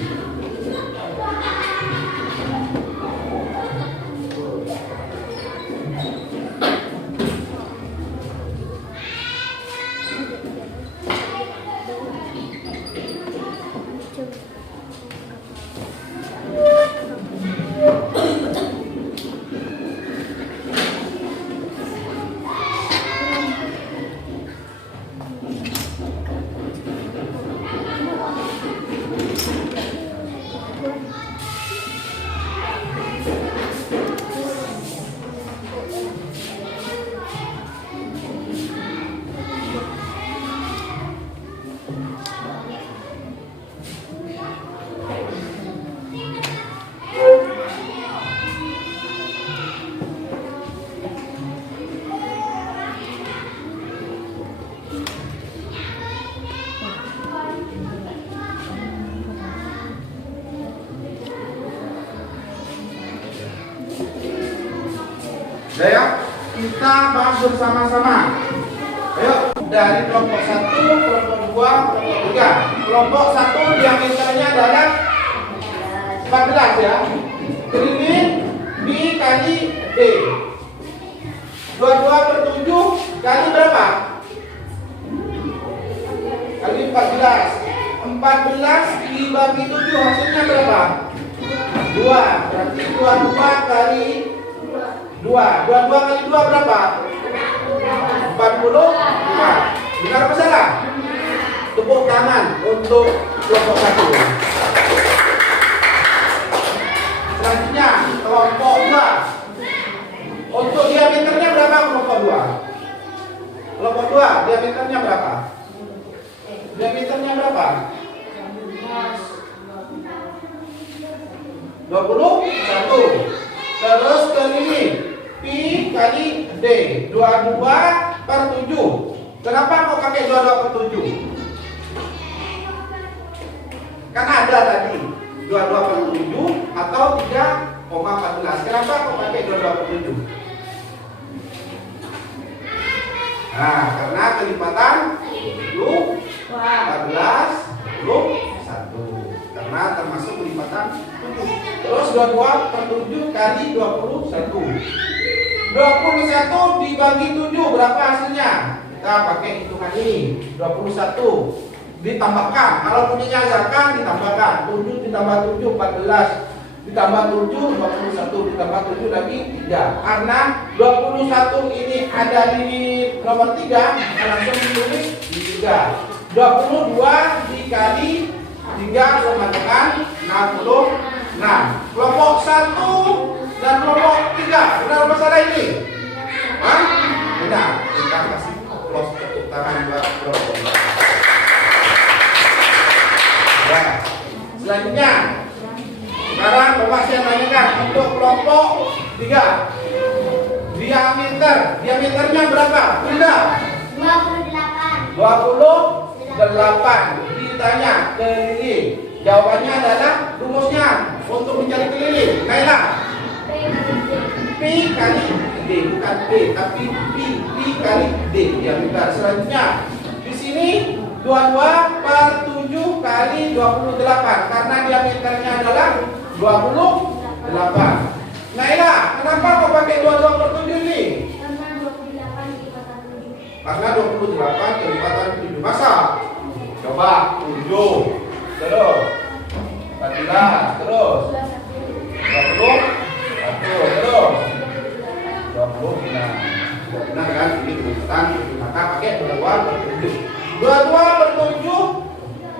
Udah ya? Kita bahas bersama-sama. Ayo, dari kelompok 1, kelompok 2, kelompok 3. Kelompok 1 diameternya adalah 14 ya. Keliling B kali D. 22 per 7 kali berapa? Kali 14. 14 dibagi 7 hasilnya berapa? 2. Berarti 22 kali 2. 22 kali 2 berapa? 45. Benar apa salah? Tepuk tangan untuk kelompok 1. Selanjutnya kelompok 2. Untuk diameternya berapa kelompok 2? Kelompok 2 diameternya berapa? Diameternya berapa? 21. Terus keliling Pi kali D. 22 per 7. Kenapa kok pakai 22 per 7? Kan ada tadi 22 per 7 atau 3,14. Kenapa kok pakai 22 per 7? Nah, karena kelipatan 14 1. Karena termasuk kelipatan 7. Terus 22 per 7 kali 21. 21 dibagi 7 berapa hasilnya? Kita pakai hitungan ini. 21 ditambahkan. Kalau punya zakat ditambahkan. 7 ditambah 7 14. Ditambah 7 21 ditambah 7 lagi 3. Karena 21 ini ada di nomor 3, langsung ditulis di 3. 22 dikali 3 sama dengan 66. Kelompok 1 dan kelompok 3. Benar apa salah ini? Hah? Benar. Kita kasih close tepuk tangan buat kelompok 2. Ya. Selanjutnya, sekarang Bapak saya tanyakan untuk kelompok 3. Diameternya berapa? Bunda? 28. 28. Ditanya keliling. Jawabannya adalah rumusnya untuk mencari keliling. Naila. P kali D, bukan P, tapi P kali D. Diameter. Selanjutnya, di sini 22 per 7 kali 28 karena diameternya adalah 28. Naila, kenapa kau pakai 22 per 7 ini? Karena 28 kelipatan 7. Masa? Coba 7. Terus 14. Terus 20. Terus 20. Benar kan? Ini kelipatan 7. Maka pakai 22 per 7.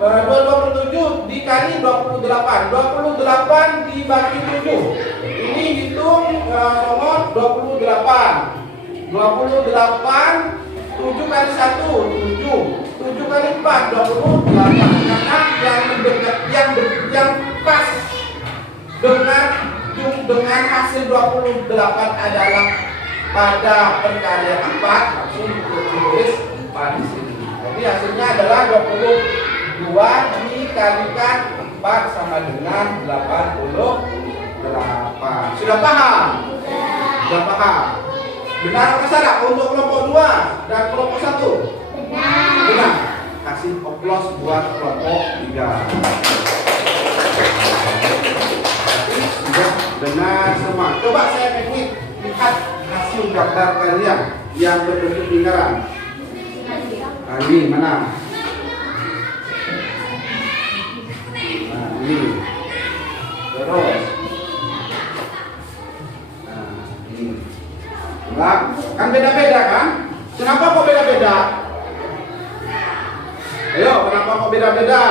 22 per 7 dikali 28. 28 dibagi 7. Ini hitung nomor 28. 28 7 kali 1 7. 7 kali 4 28. Karena yang pas dengan hasil 28 adalah pada perkalian 4, langsung ditulis 4 di sini. Jadi hasilnya adalah 22 dikalikan 4 sama dengan 88. Sudah paham? Sudah paham. Benar atau salah untuk kelompok 2 dan kelompok 1? Benar. Kasih oplos buat kelompok 3. Jadi sudah benar semua. Coba saya lihat hasil gambar kalian yang berbentuk lingkaran. Nah, ini mana? Nah, ini. Terus. Nah, ini. Nah, kan beda-beda kan? Kenapa kok beda-beda? Ayo, kenapa kok beda-beda?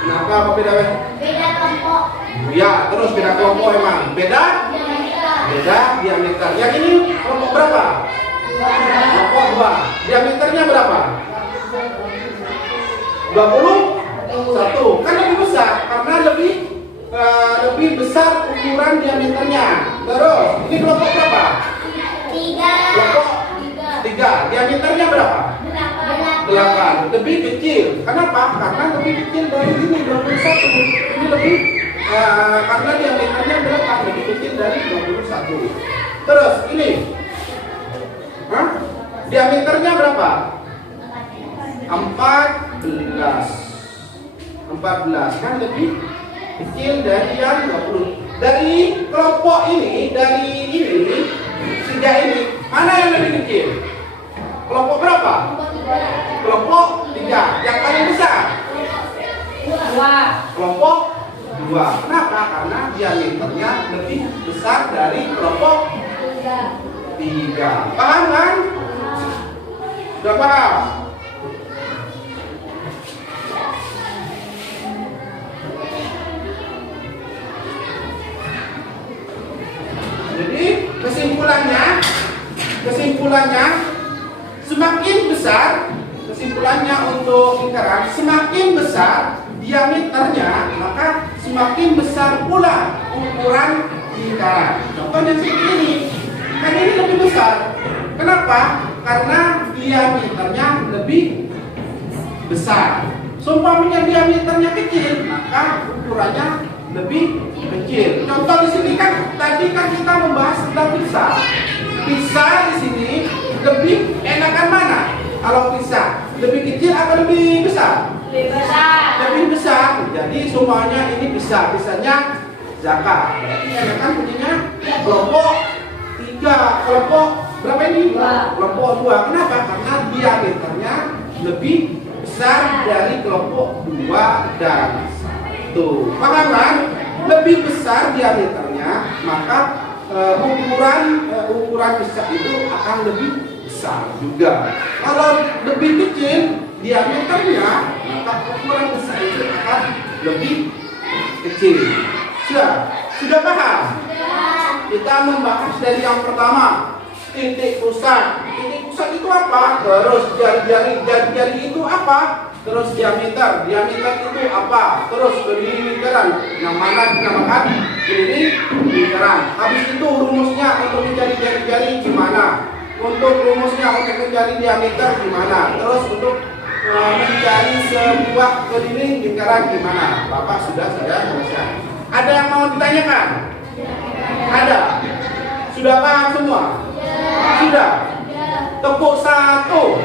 Kenapa kok beda-beda? Beda kelompok. Ya, terus beda kelompok emang. Beda? Beda diameter. Yang ini kelompok berapa? Kelompok 2. Diameternya berapa? 21. Kan lebih besar karena lebih besar ukuran diameternya. Terus, ini kelompok berapa? 3. Kelompok 3. Diameternya berapa? 8. Lebih kecil. Kenapa? Karena lebih kecil dari ini 21. Ini lebih karena diameternya berapa? Lebih kecil dari 21. Terus ini, hah? Diameternya berapa? 14 kan lebih kecil dari yang 20. Dari kelompok ini, dari ini, 3 ini, mana yang lebih kecil? Kelompok berapa? Kelompok 3. Yang paling besar? Kelompok 2. Kenapa? Karena diameternya lebih besar dari kelompok 3. Paham kan? Sudah paham? Jadi kesimpulannya semakin besar, kesimpulannya untuk lingkaran, semakin besar diameternya, maka semakin besar pula ukuran lingkaran. Contohnya seperti ini, kan ini lebih besar. Kenapa? Karena diameternya lebih besar. Seumpamanya diameternya kecil, maka ukurannya lebih kecil. Contoh di sini kan tadi kan kita membahas tentang pizza. Pizza di sini lebih enakan mana? Kalau pizza lebih kecil atau lebih besar? Lebih besar. Jadi semuanya ini bisa, bisanya zakat. Berarti enakan punya kelompok 3. Kelompok berapa ini? Kelompok 2. Kenapa? Karena diameternya lebih besar dari kelompok 2 dan 1. Paham kan? Lebih besar diameternya, maka ukuran pizza itu akan lebih besar juga. Kalau lebih kecil diameternya, maka ukuran pizza itu akan lebih kecil. Sudah paham? Kita membahas dari yang pertama, titik pusat. Titik pusat itu apa? Terus jari-jari itu apa? Terus diameter itu apa? Terus berdiri lingkaran, yang mana dinamakan ini lingkaran. Habis itu rumusnya untuk mencari jari-jari gimana? Untuk rumusnya untuk mencari diameter gimana? Terus untuk mencari sebuah keliling lingkaran gimana? Bapak sudah saya jelaskan. Ada yang mau ditanyakan? Ada? Sudah paham semua? Sudah? Tepuk 1,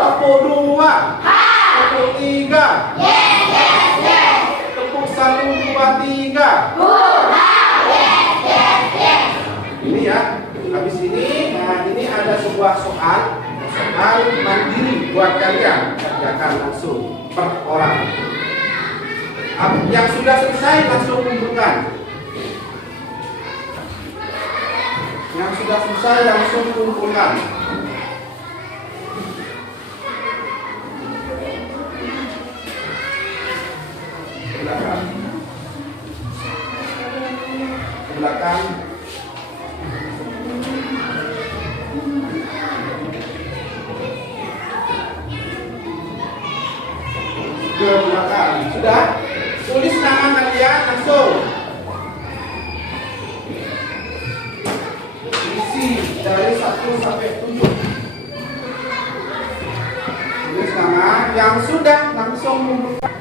tepuk 2, tepuk 3. Tepuk 1, 2, 3. Ini ya. Habis ini, nah ini ada sebuah soal mandiri buat kalian. Kerjakan langsung per orang. Yang sudah selesai langsung kumpulkan. Yang sudah selesai langsung kumpulkan. Belakang. Ke belakang. Sudah? Tulis nama kalian langsung. Isi dari 1 sampai 7. Tulis nama yang sudah langsung kumpulkan.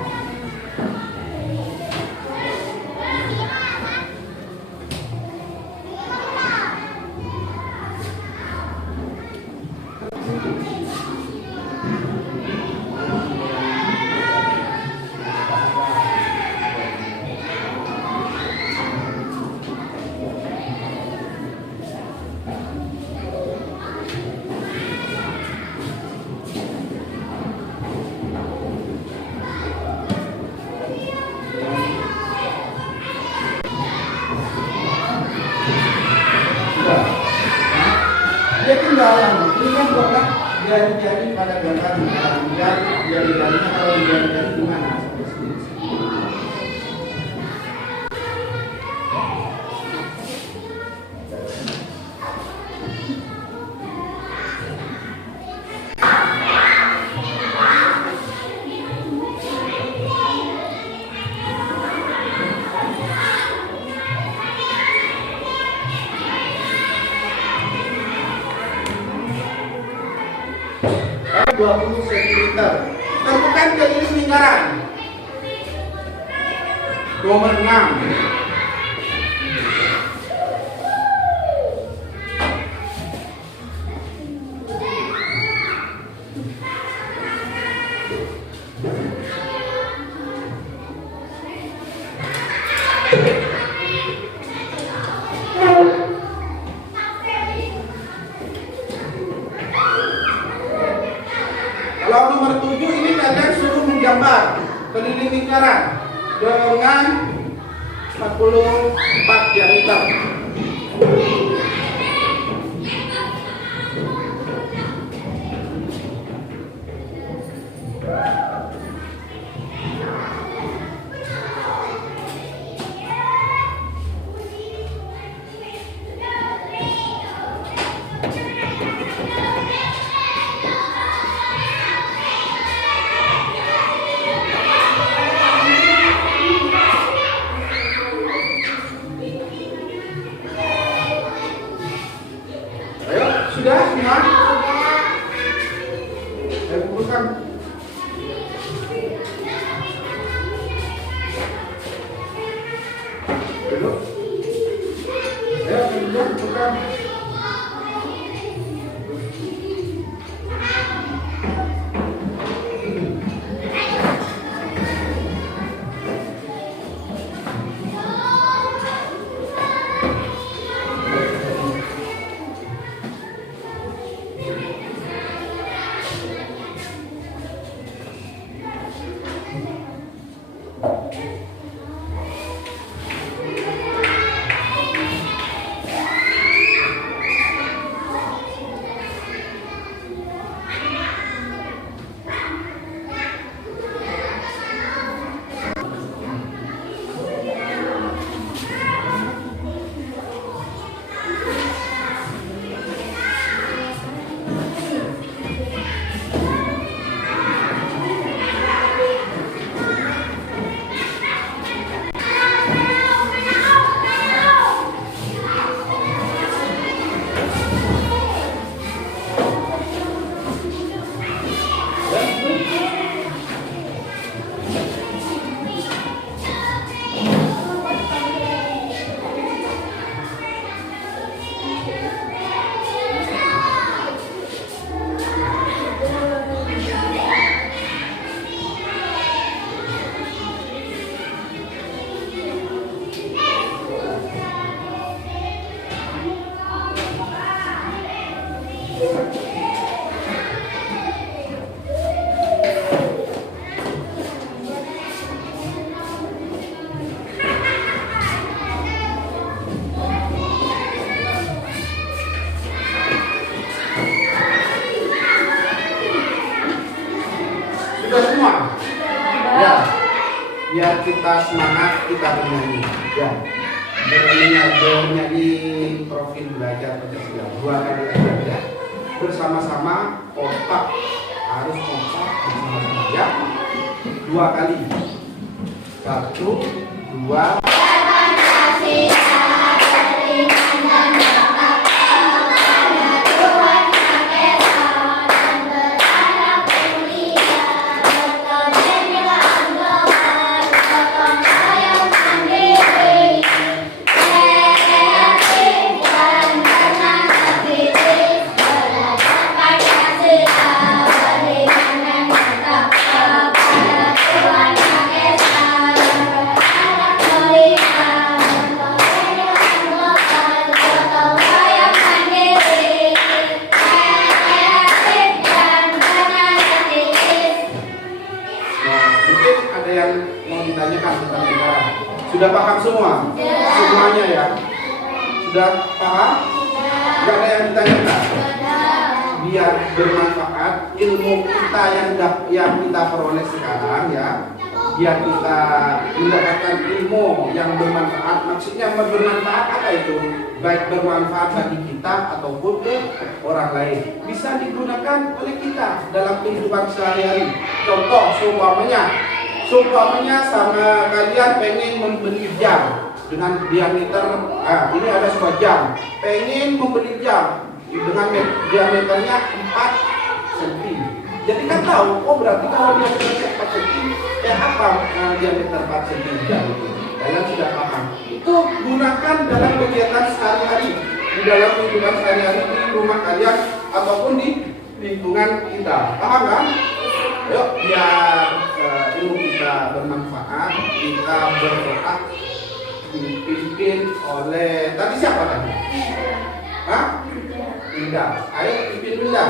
Dia tinggal ini kan buatlah jari-jari pada gambar jari-jarinya kalau jari-jari gimana? Ada 20 cm. Tentukan keliling lingkaran. Nomor 6. Kalau nomor 7 ini kalian suruh menggambar keliling lingkaran dengan 44 diameter. Ayo, sudah semua? Ayo kumpulkan. Duduk. Ayo, kumpulkan. Sudah semua? Ya. Biar kita semangat, kita bernyanyi. Ya. Bernyanyi profil belajar Pancasila 2 kali aja ya. Bersama-sama kompak, harus kompak bersama-sama ya. 2 kali. 1, 2. Sudah paham semua? Semuanya ya? Sudah paham? Gak ada yang ditanyakan? Biar bermanfaat ilmu kita yang kita peroleh sekarang ya. Biar kita mendapatkan ilmu yang bermanfaat. Maksudnya bermanfaat apa itu? Baik bermanfaat bagi kita ataupun ke orang lain. Bisa digunakan oleh kita dalam kehidupan sehari-hari. Contoh, seumpamanya sama kalian pengen membeli jam dengan diameter, ini ada sebuah jam, pengen membeli jam dengan diameternya 4 cm. Jadi kan tahu, oh berarti kalau dia sudah 4 cm, apa diameter 4 cm jam itu? Kalian sudah paham. Itu gunakan dalam kegiatan sehari-hari, di dalam kehidupan sehari-hari di rumah kalian ataupun di lingkungan kita. Paham kan? Yuk, biar dipimpin oleh tadi siapa tadi? Hah? Linda. Ayo pimpin Linda.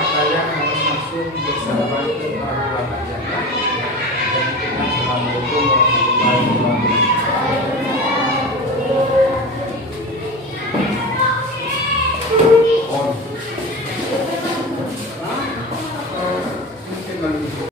Saya harus masuk bersama ke orang tua belajar. Dan kita Assalamualaikum warahmatullahi wabarakatuh.